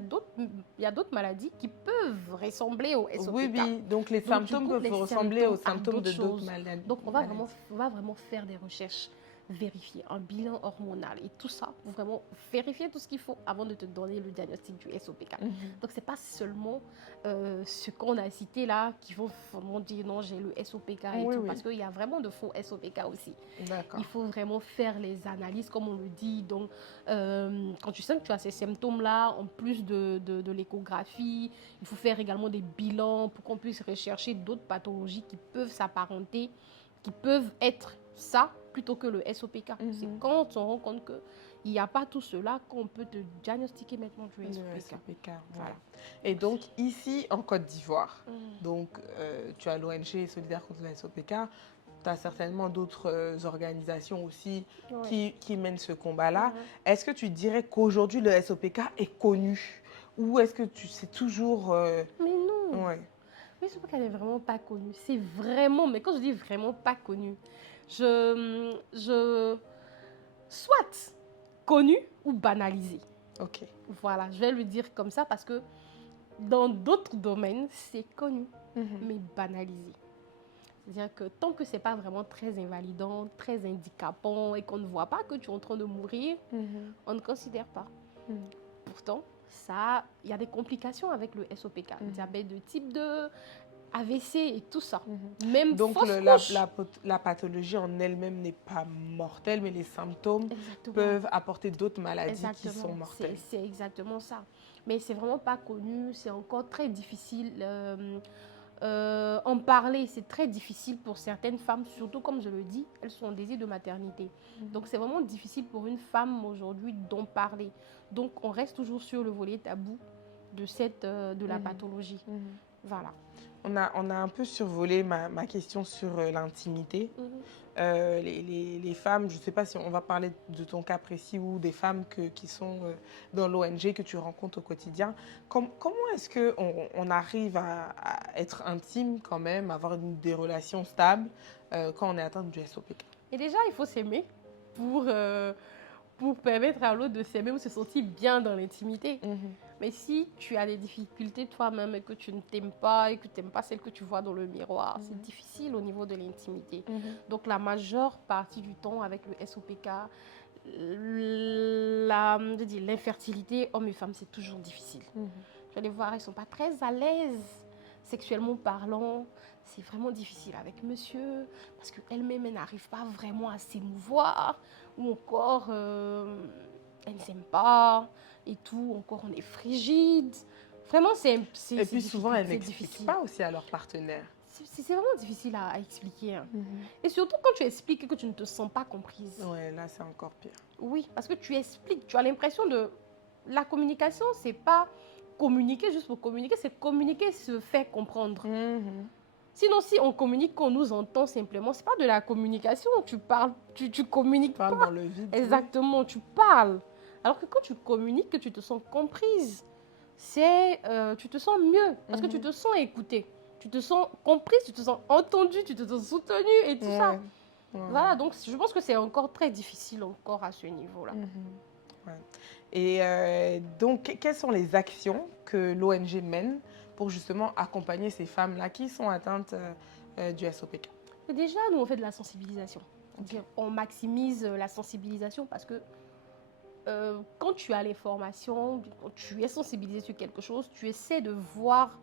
a d'autres maladies qui peuvent ressembler au SOPK. Oui, donc les symptômes peuvent ressembler aux symptômes de d'autres maladies. Donc on va vraiment faire des recherches. vérifier un bilan hormonal et tout ça, pour vraiment vérifier tout ce qu'il faut avant de te donner le diagnostic du SOPK. Donc, ce n'est pas seulement ce qu'on a cité là qui vont vraiment dire non, j'ai le SOPK et tout, parce qu'il y a vraiment de faux SOPK aussi. Il faut vraiment faire les analyses, comme on le dit. Donc, quand tu sens que tu as ces symptômes-là, en plus de l'échographie, il faut faire également des bilans pour qu'on puisse rechercher d'autres pathologies qui peuvent s'apparenter, qui peuvent être ça plutôt que le SOPK. C'est quand on rend compte qu'il n'y a pas tout cela qu'on peut te diagnostiquer maintenant du SOPK. Voilà. Et donc, ici, en Côte d'Ivoire, donc, tu as l'ONG Solidaire contre le SOPK, tu as certainement d'autres organisations aussi qui mènent ce combat-là. Est-ce que tu dirais qu'aujourd'hui, le SOPK est connu? Ou est-ce que c'est toujours... Mais non. Le SOPK n'est vraiment pas connu. C'est vraiment... Mais quand je dis vraiment pas connu, soit connu ou banalisé. Ok. Voilà, je vais le dire comme ça parce que dans d'autres domaines, c'est connu, mais banalisé. C'est-à-dire que tant que ce n'est pas vraiment très invalidant, très handicapant et qu'on ne voit pas que tu es en train de mourir, on ne considère pas. Pourtant, il y a des complications avec le SOPK, diabète de type 2, AVC et tout ça. Même donc la pathologie en elle-même n'est pas mortelle, mais les symptômes peuvent apporter d'autres maladies qui sont mortelles. C'est exactement ça. Mais c'est vraiment pas connu, c'est encore très difficile. En parler, c'est très difficile pour certaines femmes, surtout comme je le dis, elles sont en désir de maternité. Donc c'est vraiment difficile pour une femme aujourd'hui d'en parler. Donc on reste toujours sur le volet tabou de la pathologie. Voilà. On a un peu survolé ma question sur l'intimité. Les femmes, je ne sais pas si on va parler de ton cas précis ou des femmes qui sont dans l'ONG que tu rencontres au quotidien. Comment est-ce qu'on arrive à être intime quand même, avoir des relations stables quand on est atteint du SOPK? Et déjà, il faut s'aimer pour permettre à l'autre de s'aimer ou se sentir bien dans l'intimité. Mais si tu as des difficultés toi-même et que tu ne t'aimes pas et que tu n'aimes pas celle que tu vois dans le miroir, c'est difficile au niveau de l'intimité. Donc la majeure partie du temps avec le SOPK, l'infertilité, hommes et femmes, c'est toujours difficile. Tu vas les voir, ils ne sont pas très à l'aise sexuellement parlant. C'est vraiment difficile avec monsieur parce qu'elle-même, elle n'arrive pas vraiment à s'émouvoir ou encore elle ne s'aime pas et tout, encore on est frigide. Vraiment, c'est et puis souvent, elles n'expliquent pas aussi à leur partenaire. C'est vraiment difficile à expliquer. Et surtout quand tu expliques que tu ne te sens pas comprise. Ouais, là, c'est encore pire. Oui, parce que tu expliques, tu as l'impression de... La communication, c'est pas communiquer juste pour communiquer, c'est communiquer, se faire comprendre. Sinon, si on communique, qu'on nous entend simplement, c'est pas de la communication. Tu parles, tu communiques pas. Dans le vide. Exactement, tu parles. Alors que quand tu communiques, que tu te sens comprise, tu te sens mieux parce que tu te sens écoutée. Tu te sens comprise, tu te sens entendue, tu te sens soutenue et tout ça. Voilà, donc je pense que c'est encore très difficile encore à ce niveau-là. Et donc, quelles sont les actions que l'ONG mène pour justement accompagner ces femmes-là qui sont atteintes du SOPK? Et déjà, nous, on fait de la sensibilisation. On maximise la sensibilisation parce que quand tu as les formations, quand tu es sensibilisé sur quelque chose, tu essaies de voir,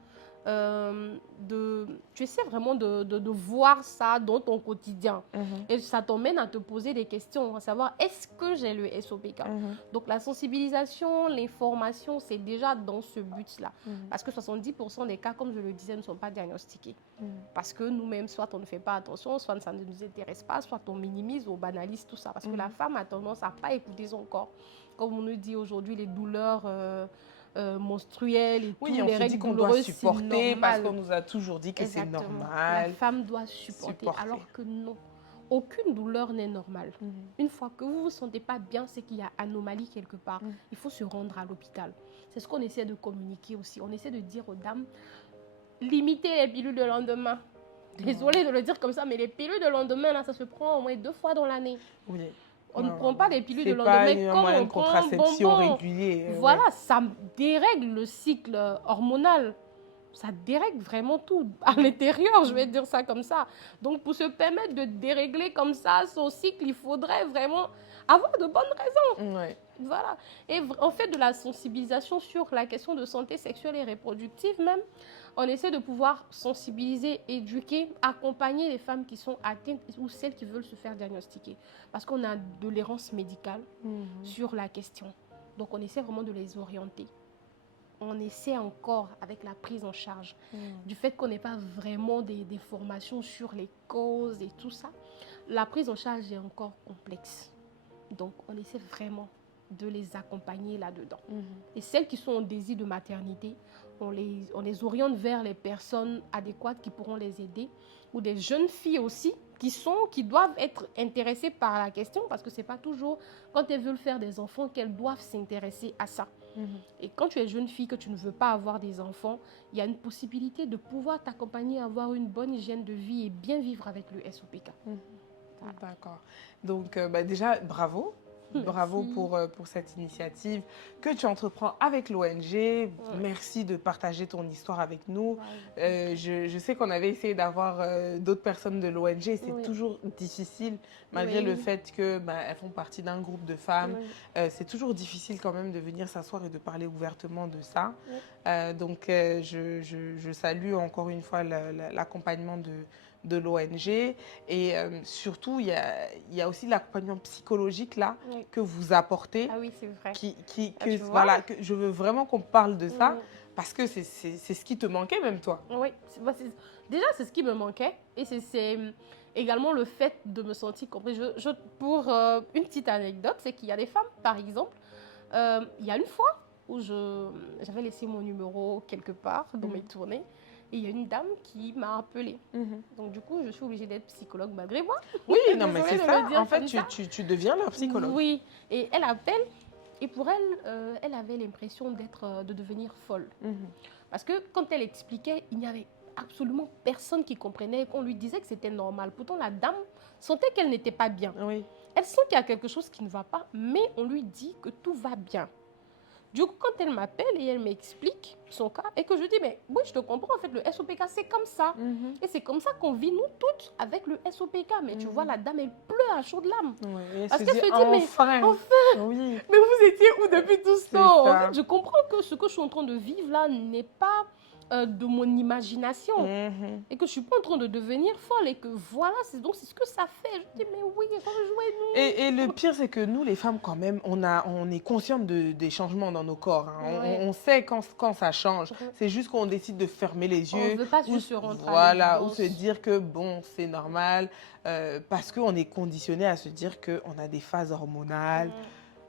tu essaies vraiment de voir ça dans ton quotidien. Et ça t'emmène à te poser des questions, à savoir est-ce que j'ai le SOPK? Donc la sensibilisation, l'information, c'est déjà dans ce but-là. Parce que 70% des cas, comme je le disais, ne sont pas diagnostiqués. Parce que nous-mêmes, soit on ne fait pas attention, soit ça ne nous intéresse pas, soit on minimise ou on banalise tout ça. Parce que la femme a tendance à ne pas écouter son corps. Comme on nous dit aujourd'hui, les douleurs menstruelles et tout, les règles qu'on doit supporter parce qu'on nous a toujours dit que c'est normal. La femme doit supporter, alors que non. Aucune douleur n'est normale. Une fois que vous ne vous sentez pas bien, c'est qu'il y a anomalie quelque part. Il faut se rendre à l'hôpital. C'est ce qu'on essaie de communiquer aussi. On essaie de dire aux dames, limitez les pilules de lendemain. Désolée de le dire comme ça, mais les pilules de lendemain, là, ça se prend au moins 2 fois dans l'année. On ne prend pas les pilules de lendemain comme on prend un bonbon. Régulier. Voilà, ça dérègle le cycle hormonal. ça dérègle vraiment tout à l'intérieur, je vais dire ça comme ça. Donc, pour se permettre de dérégler comme ça son cycle, il faudrait vraiment avoir de bonnes raisons. Ouais. Voilà. Et on fait de la sensibilisation sur la question de santé sexuelle et reproductive même. On essaie de pouvoir sensibiliser, éduquer, accompagner les femmes qui sont atteintes ou celles qui veulent se faire diagnostiquer. Parce qu'on a de l'errance médicale sur la question. Donc, on essaie vraiment de les orienter. On essaie encore avec la prise en charge du fait qu'on n'ait pas vraiment des formations sur les causes et tout ça. La prise en charge est encore complexe. Donc, on essaie vraiment de les accompagner là-dedans. Et celles qui sont en désir de maternité, on les oriente vers les personnes adéquates qui pourront les aider, ou des jeunes filles aussi qui doivent être intéressées par la question, parce que ce n'est pas toujours quand elles veulent faire des enfants qu'elles doivent s'intéresser à ça. Et quand tu es jeune fille, que tu ne veux pas avoir des enfants, il y a une possibilité de pouvoir t'accompagner à avoir une bonne hygiène de vie et bien vivre avec le SOPK. D'accord. Donc, déjà, bravo. Bravo pour cette initiative que tu entreprends avec l'ONG. Merci de partager ton histoire avec nous. Je sais qu'on avait essayé d'avoir d'autres personnes de l'ONG. C'est toujours difficile, malgré le fait qu'elles font partie d'un groupe de femmes. C'est toujours difficile quand même de venir s'asseoir et de parler ouvertement de ça. Donc, je salue encore une fois l'accompagnement de l'ONG et surtout il y a aussi l'accompagnement psychologique là que vous apportez. Ah oui, c'est vrai. Que je veux vraiment qu'on parle de ça parce que c'est ce qui te manquait même toi. Oui, déjà c'est ce qui me manquait et c'est également le fait de me sentir comprise. Pour une petite anecdote, c'est qu'il y a des femmes, par exemple, il y a une fois où j'avais laissé mon numéro quelque part dans mes tournées. Et il y a une dame qui m'a appelée. Donc, du coup, je suis obligée d'être psychologue malgré moi. Oui, non, mais c'est ça. En fait, tu deviens leur psychologue. Oui. Et elle appelle. Et pour elle, elle avait l'impression de devenir folle. Parce que quand elle expliquait, il n'y avait absolument personne qui comprenait. On lui disait que c'était normal. Pourtant, la dame sentait qu'elle n'était pas bien. Elle sent qu'il y a quelque chose qui ne va pas, mais on lui dit que tout va bien. Du coup, quand elle m'appelle et elle m'explique son cas, et que je dis, mais oui, je te comprends, en fait, le SOPK, c'est comme ça. Et c'est comme ça qu'on vit, nous toutes, avec le SOPK. Mais tu vois, la dame, elle pleure à chaudes larmes. Parce qu'elle se dit, mais enfin, mais vous étiez où depuis tout ce temps? En fait, je comprends que ce que je suis en train de vivre là n'est pas de mon imagination. Et que je ne suis pas en train de devenir folle. Et que voilà, c'est ce que ça fait. Je dis, mais oui, rejoignez-nous. Et le pire, c'est que nous, les femmes, quand même, on est conscientes des changements dans nos corps. On sait quand ça change. C'est juste qu'on décide de fermer les yeux. On ne veut pas juste se rentrer voilà, ou se dire que, bon, c'est normal. Parce qu'on est conditionné à se dire qu'on a des phases hormonales.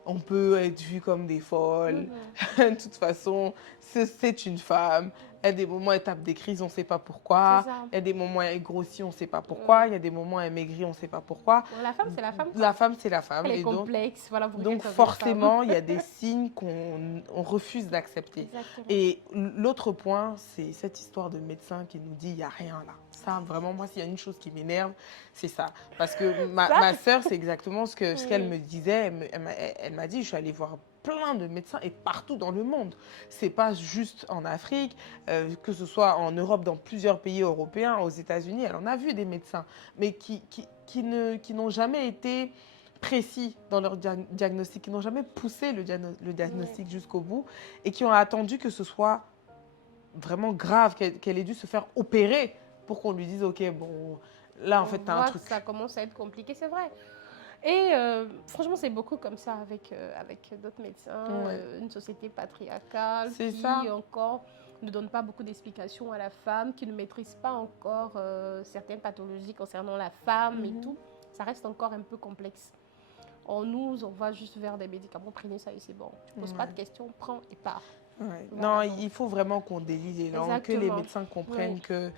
On peut être vu comme des folles. De toute façon, c'est une femme. Il y a des moments, elle tape des crises, on ne sait pas pourquoi. Il y a des moments, elle grossit, on ne sait pas pourquoi. Il y a des moments, elle maigrit, on ne sait pas pourquoi. La femme, c'est la femme. La femme, c'est la femme. Elle est complexe. Voilà, donc forcément, il y a des signes qu'on refuse d'accepter. Et l'autre point, c'est cette histoire de médecin qui nous dit il n'y a rien là. Ça, vraiment, moi, s'il y a une chose qui m'énerve, c'est ça. Parce que ma sœur, c'est exactement ce qu'elle me disait. Elle m'a dit, je suis allée voir plein de médecins et partout dans le monde. C'est pas juste en Afrique, que ce soit en Europe, dans plusieurs pays européens, aux États-Unis, elle en a vu des médecins, mais qui n'ont jamais été précis dans leur diagnostic, qui n'ont jamais poussé le diagnostic jusqu'au bout et qui ont attendu que ce soit vraiment grave, qu'elle ait dû se faire opérer pour qu'on lui dise, ok, bon, là en fait, t'as un truc. Ça commence à être compliqué, c'est vrai. Et franchement, c'est beaucoup comme ça avec d'autres médecins, une société patriarcale qui encore ne donne pas beaucoup d'explications à la femme, qui ne maîtrise pas encore certaines pathologies concernant la femme et tout. Ça reste encore un peu complexe. On va juste vers des médicaments, prenez ça et c'est bon. Tu ne poses pas de questions, prends et pars. Voilà, non, il faut vraiment qu'on délie les langues, que les médecins comprennent que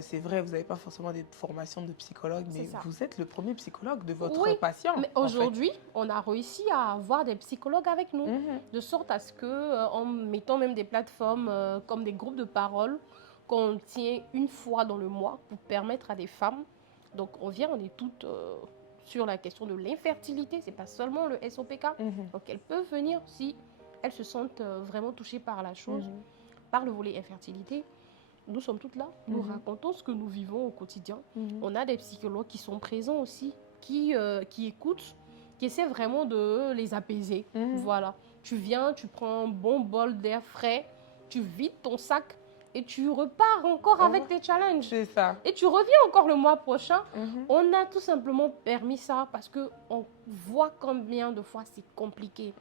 c'est vrai, vous n'avez pas forcément des formations de psychologue, mais vous êtes le premier psychologue de votre patient. Mais aujourd'hui, on a réussi à avoir des psychologues avec nous, de sorte à ce que, en mettant même des plateformes comme des groupes de parole qu'on tient une fois dans le mois pour permettre à des femmes, donc on est toutes sur la question de l'infertilité, c'est pas seulement le SOPK, donc elles peuvent venir si elles se sentent vraiment touchées par la chose, par le volet infertilité. nous sommes toutes là, nous racontons ce que nous vivons au quotidien. On a des psychologues qui sont présents aussi, qui écoutent, qui essaient vraiment de les apaiser. Voilà. Tu viens, tu prends un bon bol d'air frais, tu vides ton sac et tu repars encore avec tes challenges. C'est ça. Et tu reviens encore le mois prochain. On a tout simplement permis ça parce qu'on voit combien de fois c'est compliqué.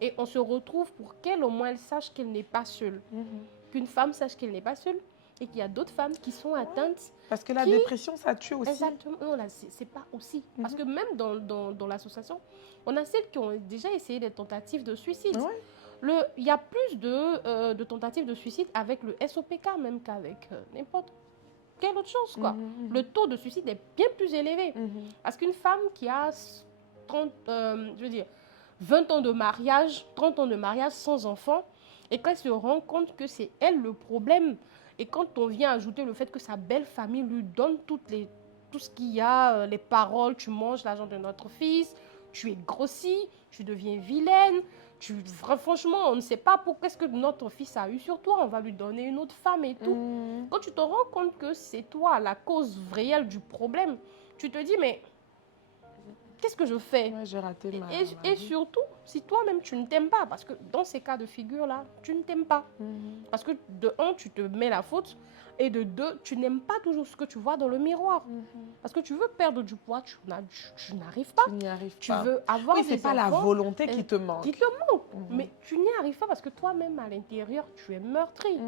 Et on se retrouve pour qu'elle, au moins, elle sache qu'elle n'est pas seule. Qu'une femme sache qu'elle n'est pas seule et qu'il y a d'autres femmes qui sont atteintes. Parce que la dépression, ça tue aussi. Exactement. Non, là, c'est pas aussi. Parce que même dans l'association, on a celles qui ont déjà essayé des tentatives de suicide. Il y a plus de tentatives de suicide avec le SOPK même qu'avec n'importe quelle autre chose, quoi. Le taux de suicide est bien plus élevé. Parce qu'une femme qui a 20 ans de mariage, 30 ans de mariage sans enfant, et qu'elle se rend compte que c'est elle le problème, et quand on vient ajouter le fait que sa belle famille lui donne tout ce qu'il y a, les paroles, tu manges l'argent de notre fils, tu es grossi, tu deviens vilaine, franchement, on ne sait pas qu'est-ce que notre fils a eu sur toi, on va lui donner une autre femme et tout. Quand tu te rends compte que c'est toi la cause réelle du problème, tu te dis, mais qu'est-ce que je fais? J'ai raté ma et surtout, si toi-même tu ne t'aimes pas, parce que dans ces cas de figure-là, tu ne t'aimes pas. Parce que de un, tu te mets la faute, et de deux, tu n'aimes pas toujours ce que tu vois dans le miroir. Parce que tu veux perdre du poids, tu n'arrives pas. Tu n'y arrives pas. Tu veux avoir des enfants. C'est pas la volonté qui te manque. Qui te manque. Mais tu n'y arrives pas parce que toi-même, à l'intérieur, tu es meurtri.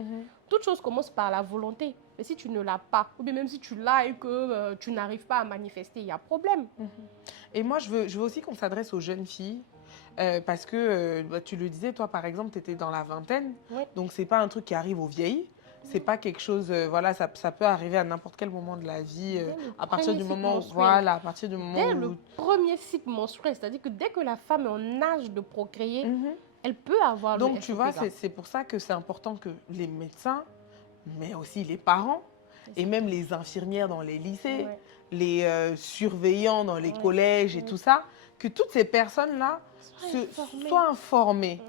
Toute chose commence par la volonté. Mais si tu ne l'as pas, ou bien même si tu l'as et que tu n'arrives pas à manifester, il y a problème. Et moi, je veux aussi qu'on s'adresse aux jeunes filles. Parce que, tu le disais, toi, par exemple, tu étais dans la vingtaine. Donc, c'est pas un truc qui arrive aux vieilles. C'est pas quelque chose, voilà, ça peut arriver à n'importe quel moment de la vie, à partir du moment où, voilà, à partir du moment dès le premier cycle menstruel, c'est-à-dire que dès que la femme est en âge de procréer, elle peut avoir le SOPK. Donc, tu vois, c'est pour ça que c'est important que les médecins, mais aussi les parents, et même les infirmières dans les lycées, les surveillants dans les collèges et tout ça, que toutes ces personnes-là soient informées.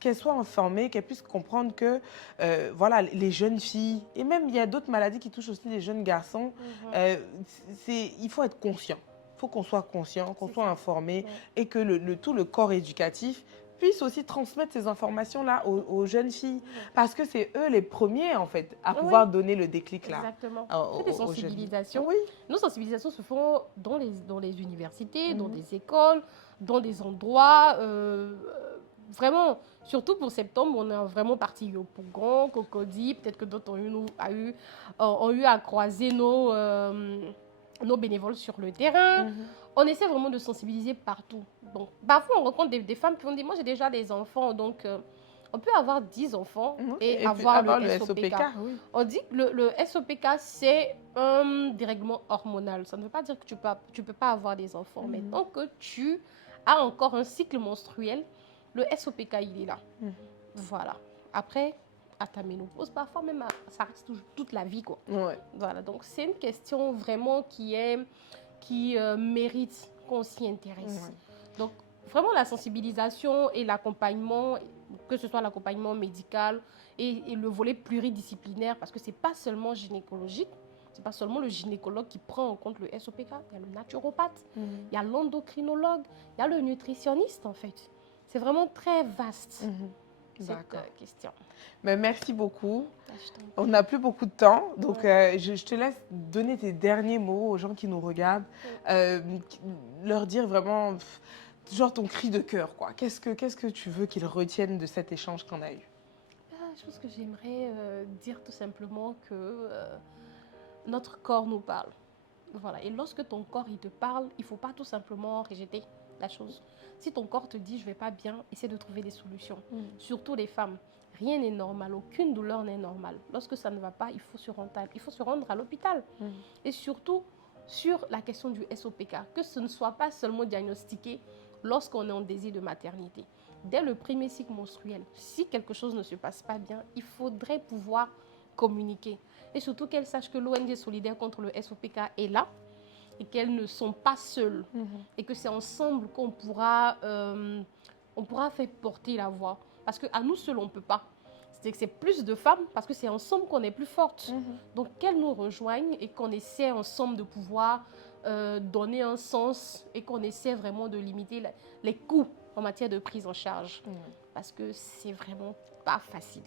Qu'elles soient informées, qu'elles puissent comprendre que voilà, les jeunes filles, et même il y a d'autres maladies qui touchent aussi les jeunes garçons, il faut être conscient. Il faut qu'on soit conscient, qu'on soit informé et que tout le corps éducatif puisse aussi transmettre ces informations-là aux jeunes filles. Parce que c'est eux les premiers, en fait, à pouvoir donner le déclic là. Exactement. C'est des sensibilisations. Nos sensibilisations se font dans les universités, dans des écoles, dans des endroits... vraiment, surtout pour septembre, on est vraiment parti au Pougon, Cocody, peut-être que d'autres ont eu à croiser nos bénévoles sur le terrain. On essaie vraiment de sensibiliser partout. Donc, parfois, on rencontre des femmes qui ont dit, moi j'ai déjà des enfants, donc on peut avoir 10 enfants et avoir le SOPK. On dit que le SOPK, c'est un dérèglement hormonal. Ça ne veut pas dire que tu peux pas avoir des enfants, mais tant que tu as encore un cycle menstruel, le SOPK, il est là. Voilà. Après, à ta ménopause, parfois même, ça reste toute la vie, quoi. Voilà. Donc, c'est une question vraiment qui mérite qu'on s'y intéresse. Donc, vraiment, la sensibilisation et l'accompagnement, que ce soit l'accompagnement médical et le volet pluridisciplinaire, parce que ce n'est pas seulement gynécologique, ce n'est pas seulement le gynécologue qui prend en compte le SOPK, il y a le naturopathe, il y a l'endocrinologue, il y a le nutritionniste, en fait. C'est vraiment très vaste, cette question. Mais merci beaucoup. On n'a plus beaucoup de temps, donc je te laisse donner tes derniers mots aux gens qui nous regardent, leur dire vraiment, genre ton cri de cœur, quoi. Qu'est-ce que tu veux qu'ils retiennent de cet échange qu'on a eu? Je pense que j'aimerais dire tout simplement que notre corps nous parle. Voilà. Et lorsque ton corps il te parle, il ne faut pas tout simplement rejeter la chose. Si ton corps te dit je vais pas bien, essaie de trouver des solutions. Surtout les femmes. Rien n'est normal, aucune douleur n'est normale. Lorsque ça ne va pas, il faut se rendre à l'hôpital. Et surtout sur la question du SOPK, que ce ne soit pas seulement diagnostiqué lorsqu'on est en désir de maternité. Dès le premier cycle menstruel, si quelque chose ne se passe pas bien, il faudrait pouvoir communiquer. Et surtout qu'elles sachent que l'ONG Solidaire contre le SOPK est là et qu'elles ne sont pas seules. Et que c'est ensemble qu'on pourra faire porter la voix. Parce qu'à nous seuls, on ne peut pas. C'est que c'est plus de femmes parce que c'est ensemble qu'on est plus fortes. Donc qu'elles nous rejoignent et qu'on essaie ensemble de pouvoir donner un sens et qu'on essaie vraiment de limiter les coûts en matière de prise en charge. Parce que c'est vraiment pas facile.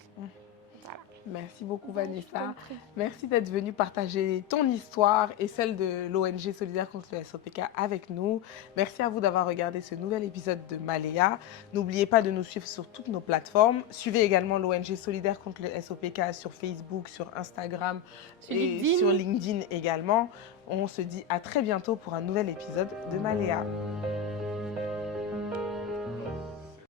Voilà. Merci beaucoup Vanessa. Merci d'être venue partager ton histoire et celle de l'ONG Solidaire contre le SOPK avec nous. Merci à vous d'avoir regardé ce nouvel épisode de Maléa. N'oubliez pas de nous suivre sur toutes nos plateformes. Suivez également l'ONG Solidaire contre le SOPK sur Facebook, sur Instagram et sur LinkedIn également. On se dit à très bientôt pour un nouvel épisode de Maléa.